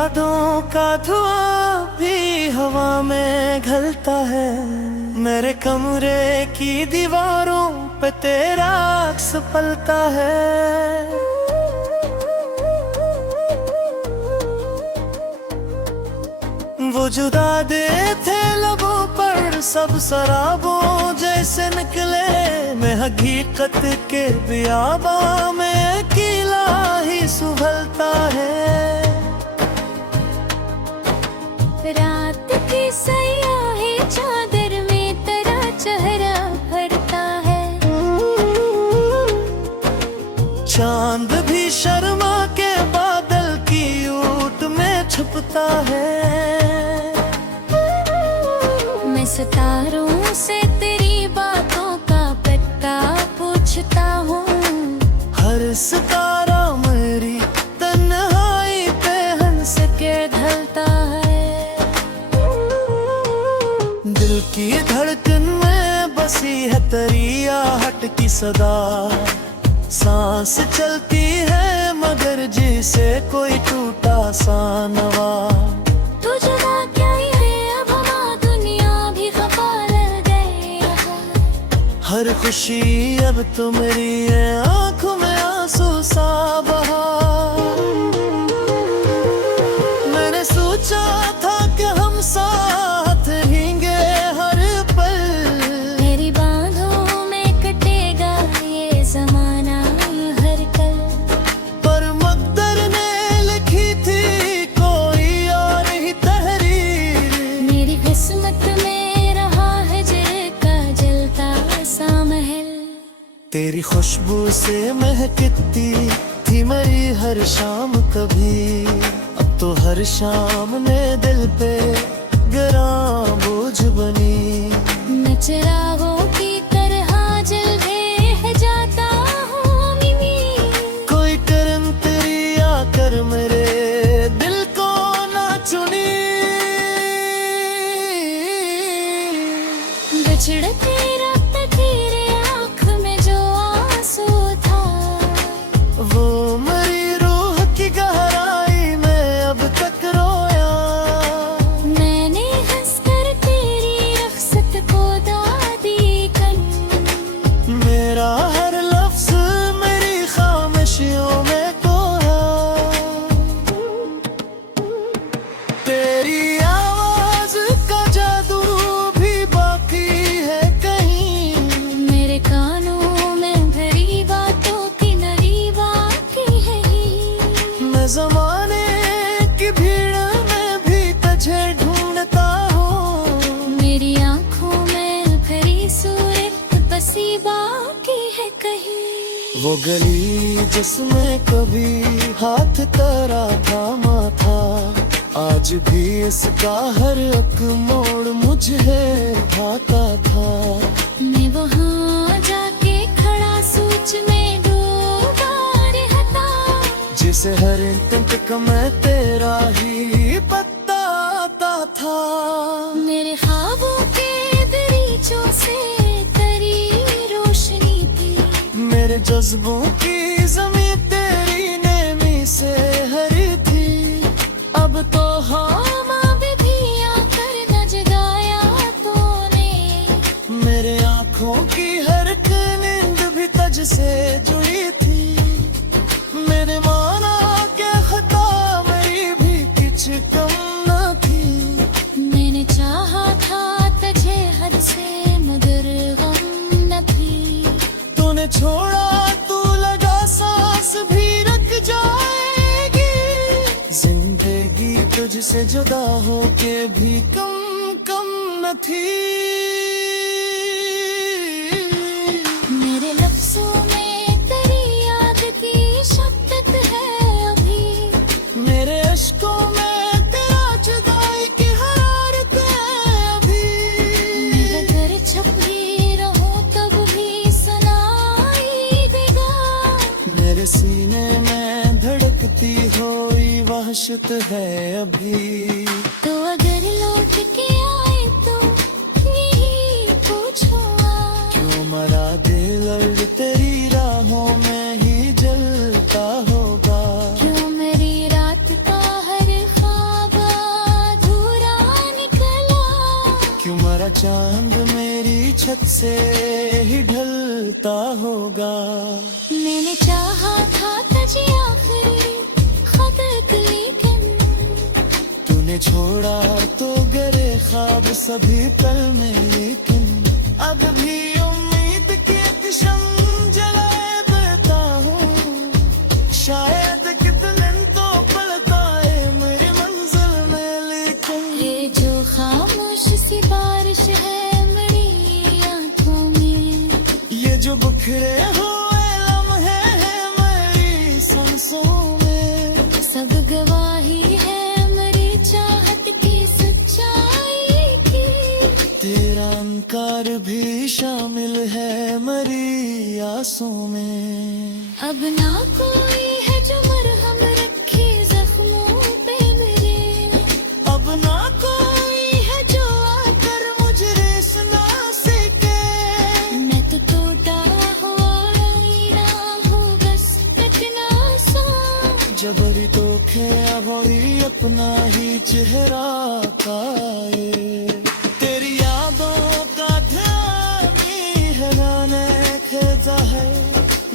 यादों का धुआं भी हवा में घलता है। मेरे कमरे की दीवारों पे तेरा अक्स पलता है। वो जुदा दे थे लबों पर सब शराबों जैसे निकले। मैं हकीकत के बियाबा में अकेला ही सुभलता है। रात की सयाही चादर में तेरा चेहरा भरता है। चांद भी शर्मा के बादल की ऊट में छुपता है। मैं सितारों से तेरी बातों का पता पूछता हूँ। हर सितारा मेरी तन्हाई पे हंस के ढलता है। दिल की धड़कन में बसी है तेरी आहट की सदा। सांस चलती है मगर जिसे कोई टूटा सा नवा। तू जुदा क्या ही है अब हमारी दुनिया भी खफा रह गई है। हर खुशी अब तो मेरी है आंखों में आंसू सा बहा। मैंने सोचा था कि हम साथ रहेंगे हर पल। मेरी बाहों में कटेगा ये ज़माना हर कल। पर मकदर ने लिखी थी कोई और ही तहरीर। मेरी किस्मत में रहा है जल का जलता सा महल। तेरी खुशबू से महकती थी मेरी हर शाम कभी। अब तो हर शाम ने दिल पे गरां बोझ बनी। मैं चिरागों की तरह जल रह जाता हूँ मिमी। कोई करम तेरी आकर मेरे दिल को ना चुनी। बिछड़ तेरा तेरे आँख में जो आंसू था। वो मेरी रूह की गहराई में अब तक रोया। मैंने हंसकर तेरी रख्सत को दादी कन। मेरा हर लफ्ज मेरी खामोशियों में खोया। तेरी आवाज का जादू भी बाकी है कहीं। मेरे कानों में भरी बातों की नरी बाकी है ही। मैं जमाने की भीड़ में भी तुझे ढूंढता हूँ। मेरी आँखों में भरी सूरत बसी बाकी है कहीं। वो गली जिसमें कभी हाथ तेरा थामा था। आज भी इसका हर एक मोड़ मुझे भाता था। मैं वहाँ जाके खड़ा सोच में डूबा रहता। जिसे हर तक मैं तेरा ही बताता था। मेरे ख्वाबों के दरीचों से तेरी रोशनी थी। मेरे जज्बों की ज़मीं तेरी नेमी से हरी थी। अब तो हम भी आकर न जगाया तूने। मेरे आँखों की हर एक नींद भी तुझ से जुड़ी थी। मेरे माना के खता मेरी भी कुछ कम न थी। मैंने चाहा था तुझे हद से मगर गम न थी। तूने छोड़ा तू लगा सांस भी रख जाएगी। जिंदगी तुझसे जुदा होके भी कम कम न थी। मेरे लफ्ज़ों में तेरी याद की शक्ति है अभी। मेरे अश्कों में तेरा जुदाई की हरारत है अभी। मैं अगर छुप ही रहूं तब भी सुनाई देगा। मेरे सीने में धड़कती हुई वहशत है अभी। तो अगर लौट के आए तो यही पूछूंगा। क्यों मरा दिल और तेरी राहों में ही जलता होगा। क्यों मेरी रात का हर ख्वाब चांद मेरी छत से ही ढलता होगा। मैंने चाहा था तुझे आखिरी खत लेकिन तूने छोड़ा तो गरे ख्वाब सभी पल में, लेकिन अब भी उम्मीद की एक शम्म जलाए देता हूँ। शायद कितने तो पलता है मेरी मंजिल में, लेकिन ये जो खामोश सी बारिश है मेरी आंखों में, ये जो बिखरे हुए लम्हे हैं मेरी सांसों में, सब गवाही है मेरी चाहत की सच्चाई की। तेरा इनकार भी शामिल है मेरी आसों में। अब ना कोई है जो मरहम रखे जख्मों पे मेरे, अब ना कोई है जो आकर मुझे सुना सके। मैं तो टूटा हुआ आईना हूँ बस इतना सा। जबरी धोखे अबरी अपना ही चेहरा पाए। तेरी यादों का ध्यान ही हैराने खेजा है,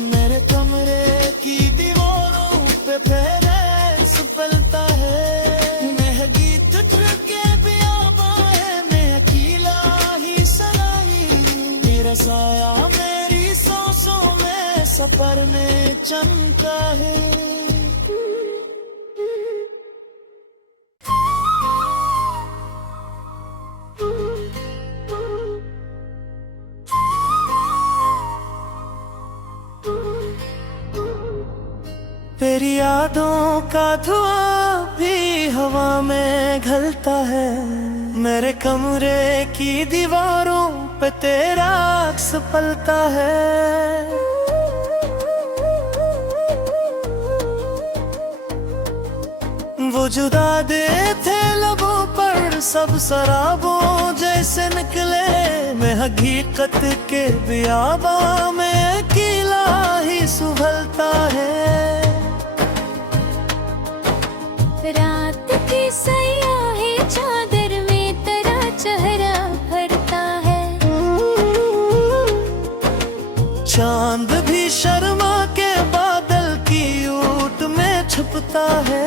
मेरे कमरे की दीवारों पे फेरे सुपलता है। महगी के बियाबा है, मैं अकेला ही सराई। तेरा साया मेरी सांसों में सफर में चमका है। तेरी यादों का धुआं भी हवा में घलता है, मेरे कमरे की दीवारों पे तेरा अक्स पलता है। वो जुदा दे थे लबों पर सब शराबों जैसे निकले, मैं हकीकत के बियाबा में अकेला ही सुभलता है। रात की सयाही चादर में तेरा चेहरा भरता है। चांद भी शर्मा के बादल की ऊट में छुपता है।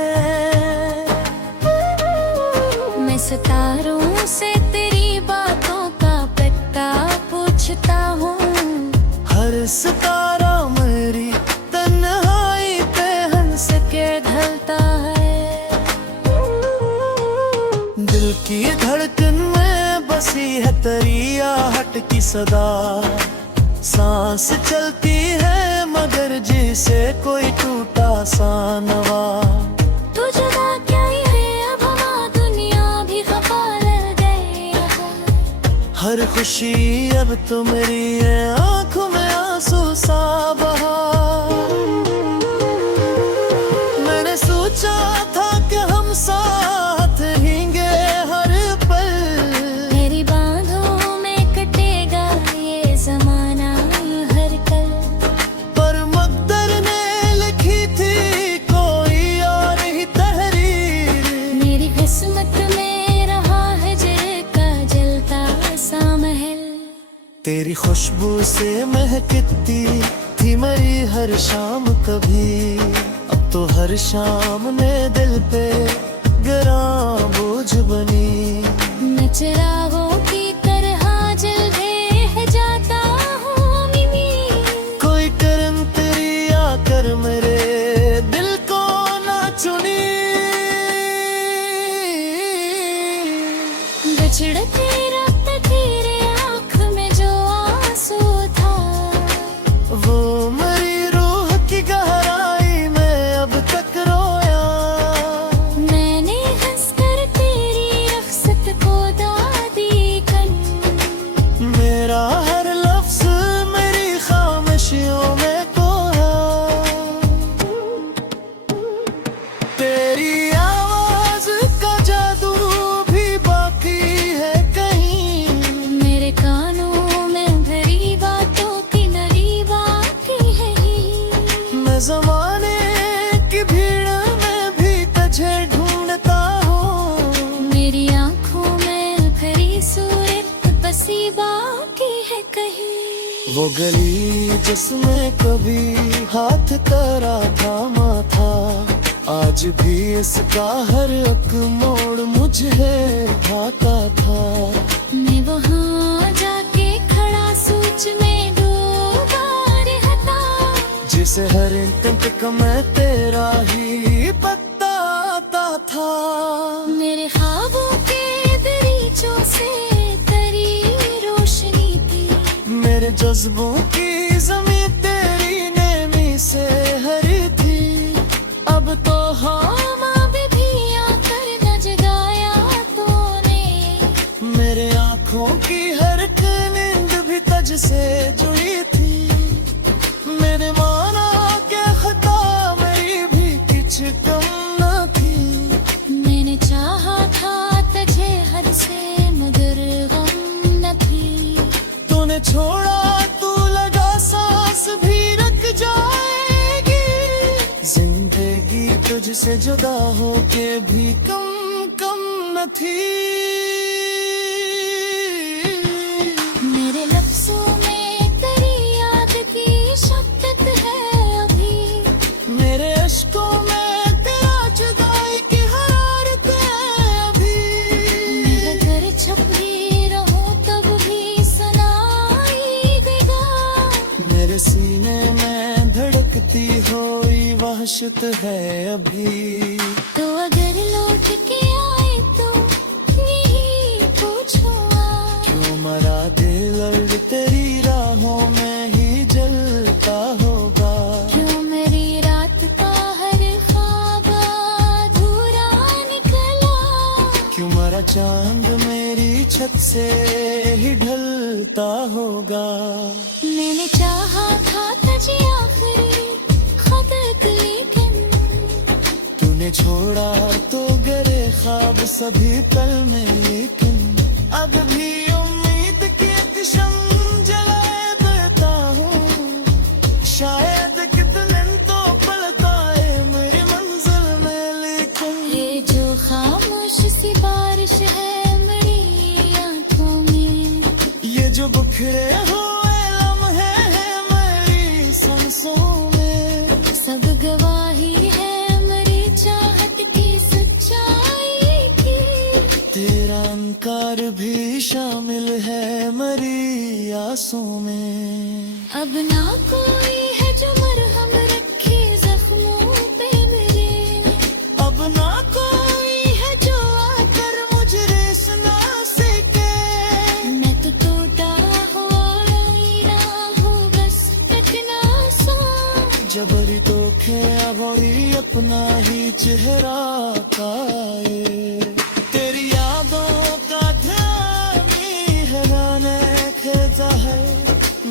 मैं सितारों से तेरी बातों का पता पूछता हूँ। हर सितारा मेरी तन्हाई पे हंस के ढलता है। दिल की धड़कन में बसी है तेरी आहट की सदा। सांस चलती है मगर जैसे कोई टूटा सा नवा। तू जुदा क्या ही है अब हमारी दुनिया भी खफा लग गई है। हर खुशी अब तो मेरी है आंखों में आंसू सा बहा। मैंने सोचा था कि हम साथ रहेंगे हर पल, मेरी बाहों में कटेगा ये जमाना हर कल। पर मकदर ने लिखी थी कोई और ही तहरीर। मेरी किस्मत में रहा है जल का जलता सा महल। तेरी खुशबू से महकती थी मेरी हर शाम कभी, अब तो हर शाम ने दिल पे गरा बोझ बनी। मैं चिरागों की तरह जल रह जाता हूँ मिमी। कोई करम तेरी आकर मेरे दिल को ना चुनी। बिछड़ते रक्त तेरे आँख में जो आंसू था, वो मेरी रूह की गहराई में अब तक रोया। मैंने हंसकर तेरी रख्सत को दादी कर। मेरा हर लफ्ज मेरी खामोशियों में खोया। तेरी आवाज का जादू भी बाकी है कहीं। वो गली जिसमें कभी हाथ तेरा थामा था, आज भी इसका हर एक मोड़ मुझे भाता था। मैं वहाँ जाके खड़ा सोच में डूबा रहता, जिसे हर इंस्टेंट का मैं तेरा ही बताता था। मेरे ख्वाबों के दरीचों से तेरी रोशनी थी, मेरे जज्बों की ज़मीं तेरी नेमी से हरी थी। अब तो हम भी आकर न जगाया तूने, मेरे आँखों की हर एक नींद भी तुझ से जुड़ी थी। मेरे माना के खता मेरी भी कुछ कम न थी। मैंने चाहा था तुझे हद से मगर गम न थी। तूने छोड़ा तू लगा सांस भी रख जाएगी, जिंदगी तुझसे जुदा होके भी कम न थी। मेरे लफ्ज़ों में तेरी याद की शक्कत है अभी, मेरे अश्कों में तेरा जुदाई की हरारत है अभी। मैं अगर छुप भी रहूं तब भी सुनाई देगा, मेरे सीने में धड़कती हुई वहशत है अभी। तो अगर लौट के आए तो यही पूछूंगा, क्यों मरा दिल और तेरी राहों में ही जलता होगा। क्यों मेरी रात का हर ख्वाब अधूरा निकला। क्यों मरा चांद मेरी छत से ही ढलता होगा। मैंने चाहा था तुझे आखिरी खत लेकिन तूने छोड़ा तो गरे ख्वाब सभी पल में, लेकिन अब भी उम्मीद की एक शम्म जलाए देता हूँ। शायद कितने तो पलता है मेरी मंजिल में, लेकिन ये जो खामोश सी बारिश है मेरी आंखों में, ये जो बिखरे हुए लम्हे हैं मेरी सांसों में, सब गवाही है मेरी चाहत की सच्चाई की। तेरा इनकार भी शामिल है मेरी आसों में। अब ना कोई है जो मरहम रखे जख्मों पे मेरे, अब ना कोई है जो आकर मुझे सुना सके। मैं तो टूटा हुआ आईना हूँ बस टकना सा, जबरी तो खेवरी अपना ही चेहरा पाए। तेरी यादों का ध्यान ही हैराने खेजा है,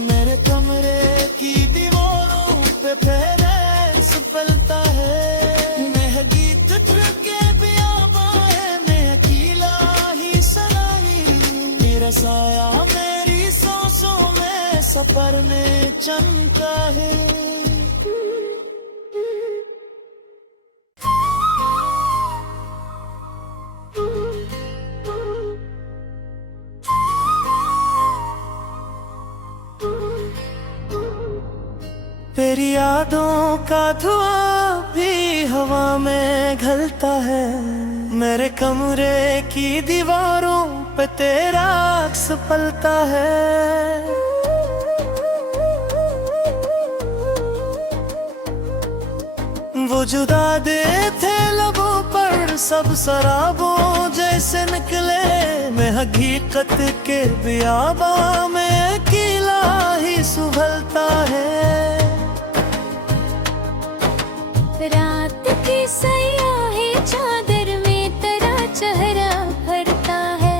मेरे कमरे की दीवारों पे फहरेस पलता है। मैं गीत के बियाबान में अकेला ही सलामी, तेरा साया मेरी सांसों में सफर में चमका है। तेरी यादों का धुआं भी हवा में घलता है, मेरे कमरे की दीवारों पे तेरा अक्स पलता है। वो जुदा दे थे लबों पर सब शराबों जैसे निकले, मैं हकीकत के बियाबा में अकेला ही सुभलता है। रात की सयाही चादर में तेरा चेहरा भरता है,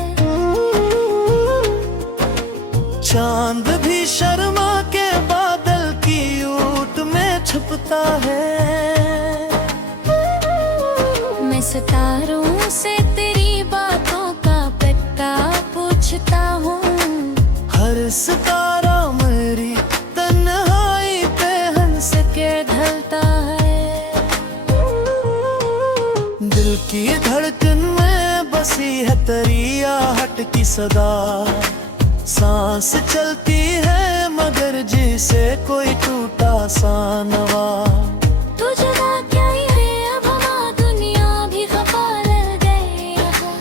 चांद भी शर्मा के बादल की ऊट में छुपता है। मैं सितारों से तेरी बातों का पता पूछता हूँ, हर सितारा मेरी तन्हाई पे हंस के ढलता है। दिल की धड़कन में बसी है तेरी आहट की सदा, सांस चलती है मगर जिसे कोई टूटा सा नवा। तू जुदा क्या ही है अब हमा दुनिया भी खफा रह गए यहाँ।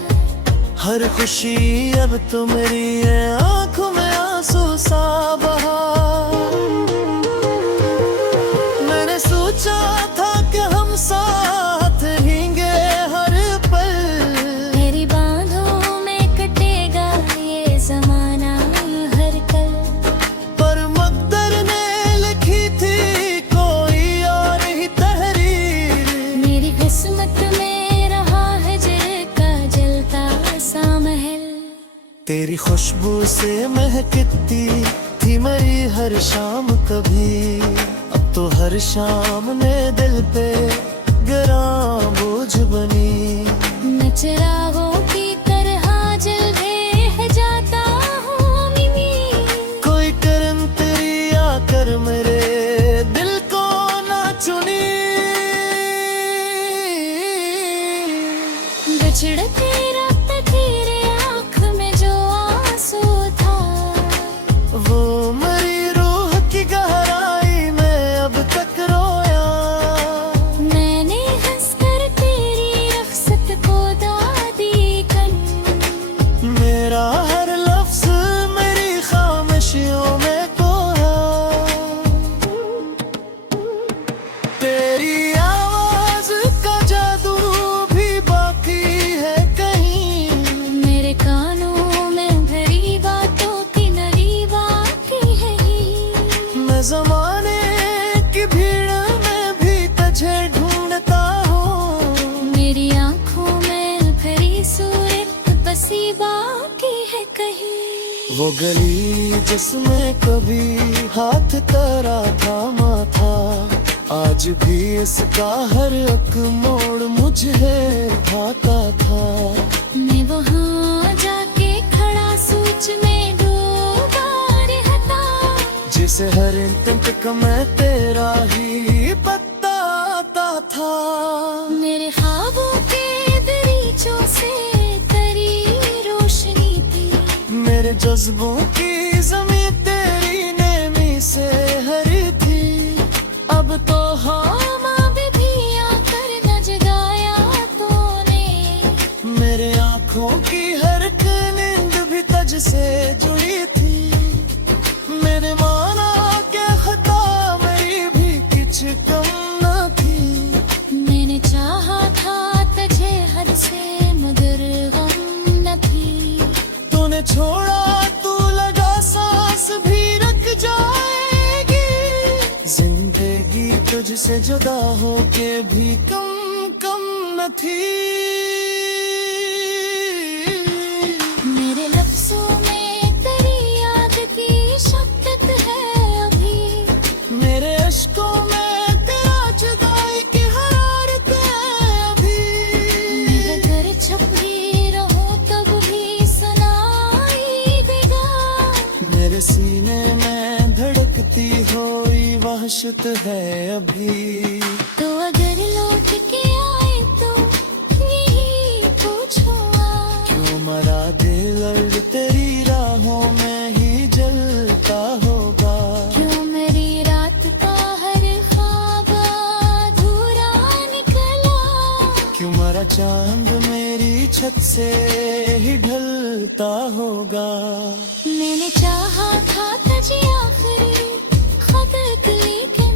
हर खुशी अब तो मेरी है आंखों में आंसू सा बहा। मैंने सोचा था कि हम साथ रहेंगे हर पल। मेरी बाहों में कटेगा ये जमाना हर कल। पर मकदर ने लिखी थी कोई और ही तहरीर। मेरी किस्मत में रहा है जल का जलता सा महल। तेरी खुशबू से महकती थी मेरी हर शाम कभी। अब तो हर शाम ने दिल पे गरां बोझ बनी। मैं चिरागों की तरह जल रह जाता हूँ मिमी। कोई करम तेरी आकर मेरे दिल को ना चुनी। बिछड़ तेरा तेरे आँख में जो आंसू था। वो मेरी रूह की गहराई में अब तक रोया। मैंने हंसकर तेरी रख्सत को दादी कन। मेरा हर लफ्ज मेरी खामोशियों में खोया। तेरी आवाज का जादू भी बाकी है कहीं। मेरे कानों में भरी बातों की नरी बाकी है ही। मैं जमाने की भीड़ में भी तुझे ढूंढता हूँ। मेरी आँखों में भरी सूरत बसी बाकी है कहीं। वो गली जिसमें कभी हाथ तेरा थामा था। आज भी इसका हर एक मोड़ मुझे भाता था। मैं वहाँ जाके खड़ा सूच में डूबा रहता। जिसे हर तक मैं तेरा ही बताता था। मेरे ख्वाबों के दरीचों से तेरी रोशनी थी। मेरे जज्बों की ज़मीं तेरी नेमी से हरी थी। अब तो हम भी आकर न जगाया तूने। मेरे आँखों की हर एक नींद भी तुझ से जुड़ी थी। मेरे माना के खता मेरी भी कुछ कम न थी। मैंने चाहा था तुझे हद से मगर गम न थी। तूने छोड़ा तू लगा सांस भी रख जाएगी। जिंदगी तुझसे जुदा होके भी कम न थी। मेरे लफ्जों में तेरी याद की शक्ति है अभी। मेरे अश्कों में तेरा जुदाई की हरारत है अभी। मैं अगर छुप भी रहूं तब भी सुनाई देगा। मेरे सीने में धड़कती हुई वहशत है अभी। तो अगर लौट के आए तो यही पूछूंगा। क्यों मरा दिल और तेरी राहों में ही जलता होगा। क्यों मेरी रात का हर ख्वाब अधूरा निकला। क्यों मरा चांद मेरी छत से ही ढलता होगा। मैंने चाहा था तुझे आखिरी खत लेकिन।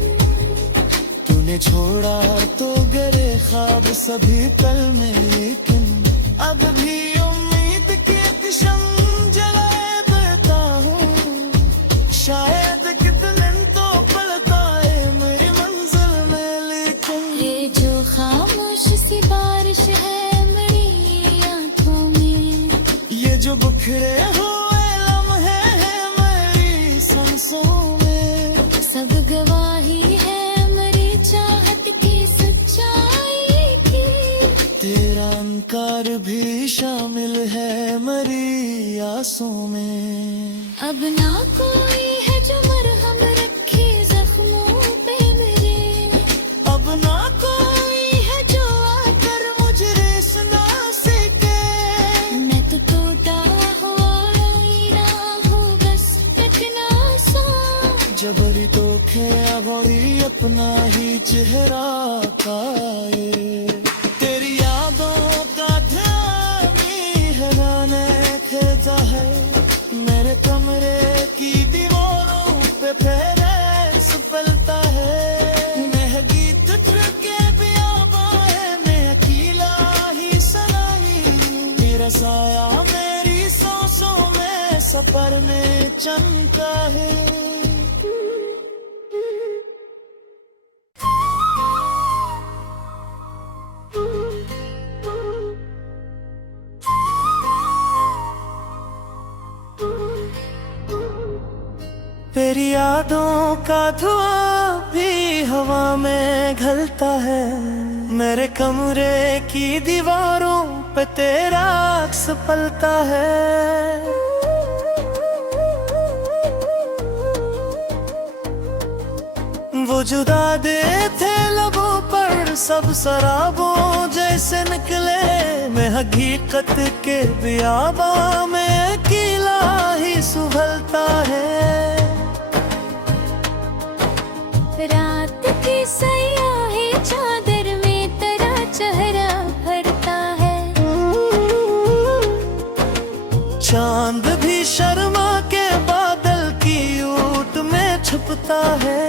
तूने छोड़ा तो गरे ख्वाब सभी पल में। लेकिन अब भी उम्मीद की एक शम्म जलाए देता हूँ। शायद कितने तो पलता है मेरी मंजिल में। लेकिन ये जो खामोश सी बारिश है मेरी आंखों में। ये जो बिखरे हुए लम्हे हैं मेरी सांसों में। सब गवाही है मेरी चाहत की सच्चाई की। तेरा इनकार भी शामिल है मेरी आसों में। अब ना कोई है जो मरहम रखे जख्मों पे मेरे। अब ना कोई है जो आकर मुझे रेस ना सके। मैं तो टूटा हुआ आईना हूँ देखे अब ही अपना ही चेहरा पाए। तेरी यादों का ध्यान ही हैराने खेजा है, मेरे कमरे की दीवारों पे फेरे सफलता है। मैं गीत के बियाबान में अकेला ही सनाई, मेरा साया मेरी सांसों में सफर में चमका है। तेरी यादों का धुआं भी हवा में घलता है, मेरे कमरे की दीवारों पे तेरा अक्स पलता है। वो जुदा दे थे लबों पर सब शराबों जैसे निकले, मैं हकीकत के बियाबा में अकेला ही सुभलता है। रात की सयाही चादर में तेरा चेहरा भरता है, चांद भी शर्मा के बादल की ऊट में छुपता है।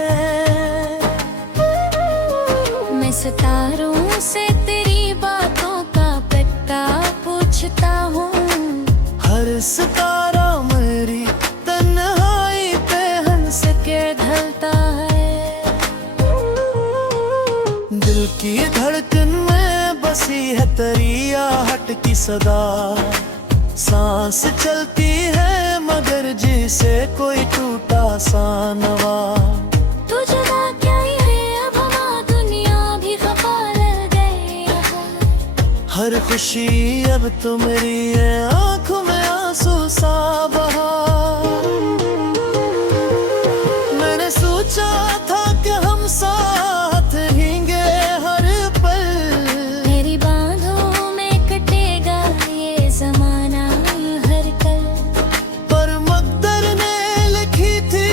मैं सितारों से तेरी बातों का पता पूछता हूँ, हर सितारा मेरी तन्हाई पे हंस के ढलता है। दिल की धड़कन में बसी है तेरी आहट की सदा, सांस चलती है मगर जैसे कोई टूटा सा नवा। तू जुदा क्या है अब हमा दुनिया भी खफा रह गई है। हर खुशी अब तो मेरी है आंखों में आंसू सा बहा। मैंने सोचा था कि हम साथ रहेंगे हर पल, मेरी बाहों में कटेगा ये जमाना हर कल। पर मकदर ने लिखी थी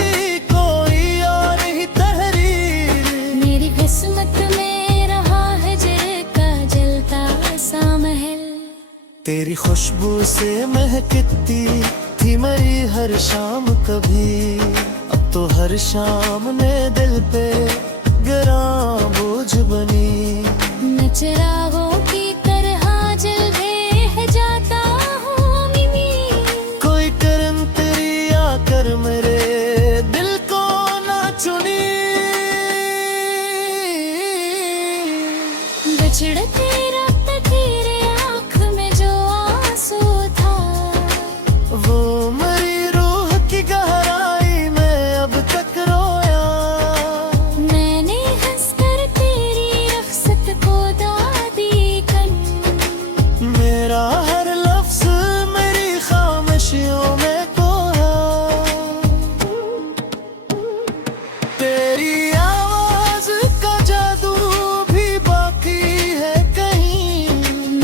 कोई और ही तहरीर, मेरी किस्मत में रहा है जिर का जलता सा महल। तेरी खुशबू से महकती थी मेरी हर शाम कभी, अब तो हर शाम ने दिल पे गरा बोझ बनी। मैं चिरागों की तरह जल रह जाता हूँ मिमी, कोई करम तेरी आकर मेरे दिल को ना चुनी। बिछड़ तेरा तेरे आँख में जो आंसू था, वो मेरी रूह की गहराई में अब तक रोया। मैंने हंसकर तेरी रख्सत को दादी कन, मेरा हर लफ्ज मेरी खामोशियों में खोया। तेरी आवाज का जादू भी बाकी है कहीं,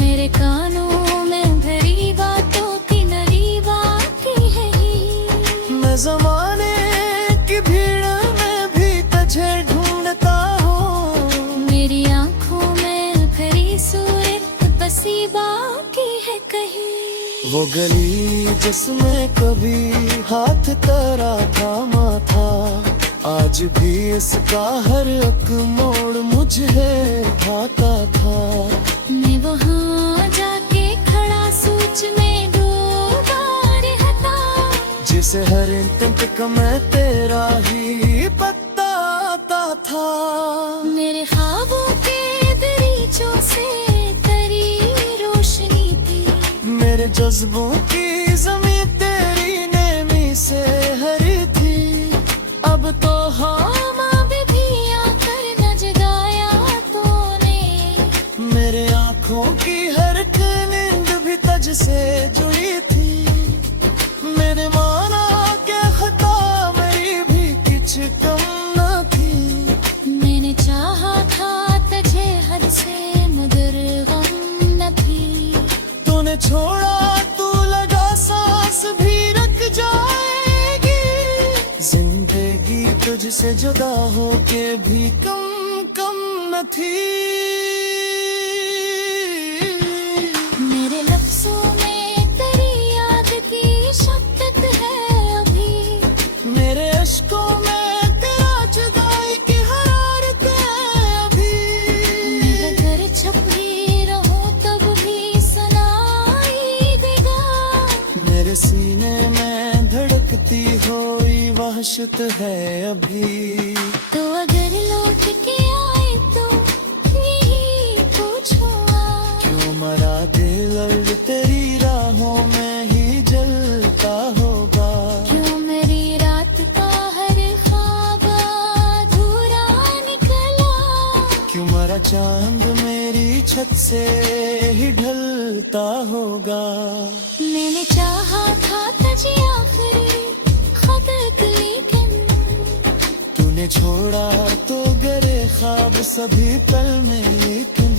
मेरे कानों में भरी बातों की नरी बाकी है ही। मैं जमाने की भीड़ में भी तुझे ढूंढता हूँ, मेरी आँखों में भरी सूरत बसी बाकी है कहीं। वो गली जिसमें कभी हाथ तेरा थामा था, आज भी इसका हर एक मोड़ मुझे भाता था। मैं वहाँ जाके खड़ा सूच में डूबा रहता, जिसे हर तक मैं तेरा ही पता आता था। मेरे ख्वाबों के दरीचों से तेरी रोशनी थी, मेरे जज्बों की ज़मीं तेरी नेमी से हरी थी। अब तो हम भी आकर न जगाया तूने, मेरे आँखों की हर एक नींद भी तुझ से जुड़ी थी। मेरे माना के खता मेरी भी कुछ कम न थी, मैंने चाहा था तुझे हद से मगर गम न थी। तूने छोड़ा तू लगा सांस तुझसे जुदा हो के भी कम कम न थी। मेरे लफ्जों में तेरी याद की शक्कत है अभी, मेरे अश्कों में तेरा जुदाई की हरारत है अभी। मैं अगर छुप भी रहूं तब भी सुनाई देगा। मेरे सीने में धड़कती हुई वहशत है अभी। तो अगर लौट के आए तो यही पूछूंगा, क्यों मरा दिल अर्ज तेरी राहों में ही जलता होगा। क्यों मेरी रात का हर ख्वाब अधूरा निकला। क्यों मरा चांद मेरी छत से ही ढलता होगा। मैंने चाहा था तुझे आखिरी खत लेकिन तूने छोड़ा तो गरे ख्वाब सभी पल में, लेकिन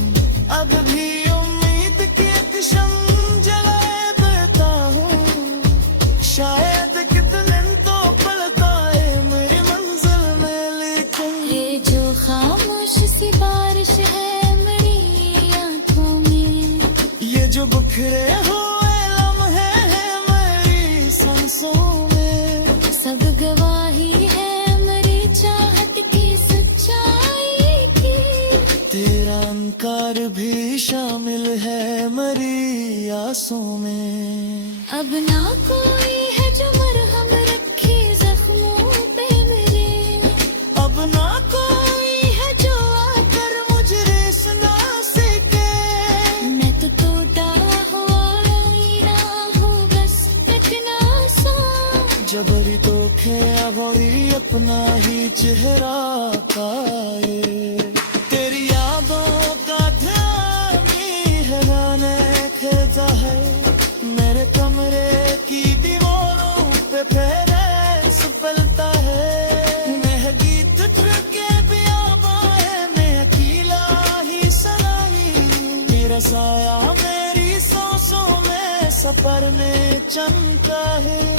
अब भी उम्मीद की एक शम्म जलाए देता हूँ। शायद कितने तो पलता है मेरी मंजिल में, लेकिन ये जो खामोश सी बारिश है मेरी आंखों में, ये जो बिखरे हुए लम्हे हैं मेरी सांसों में, सब गवाही है मेरी चाहत की सच्चाई की। तेरा इनकार भी शामिल है मेरी आसों में। अब ना कोई है जो मरहम रखे जख्मों पे मेरे, अब ना कोई है जो आकर मुझे सुना सके। मैं तो टूटा हुआ आईना हूँ बस इतना सा। जबरी तो खेवरी अपना ही चेहरा पाए। तेरी यादों का ध्यान हैराने खेजा है। मेरे कमरे की दीवारों पे फेरे सफलता है। मैं गीत के बियाबान में अकेला ही सराही। तेरा साया मेरी सांसों में सफर में चमका है।